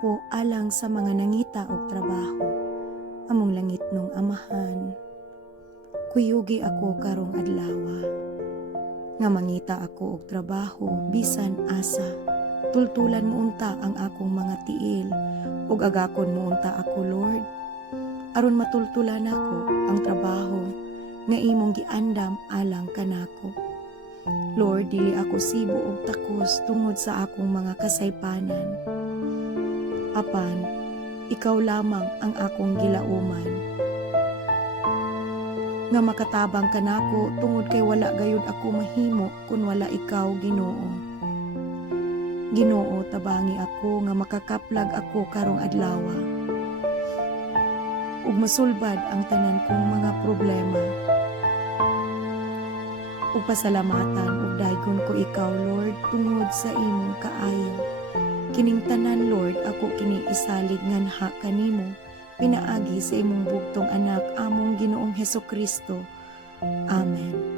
ako alang sa mga nangita og trabaho. Among langit nung amahan, kuyugi ako karong adlawa. Nga mangita ako og trabaho bisan asa. Tultulan mo unta ang akong mga tiil ug agakon mo unta ako, Lord. Aron matultulan ako ang trabaho nga imong giandam alang kanako. Lord, dili ako sibo og takos tungod sa akong mga kasaypanan. Apan, ikaw lamang ang akong gilauman. Nga makatabang kanako tungod kay wala gayud ako mahimo kun wala ikaw, Ginoo. Ginoo, tabangi ako nga makakaplag ako karong adlawa. Ug masulbad ang tanan kong mga problema. Ug pasalamatan ug daygon ko ikaw, Lord, tungod sa imong kaayo. Kining tanan, Lord, ako kini isalig nganha kanimo, pinaagi sa imong bugtong anak among Ginoong Hesukristo. Amen.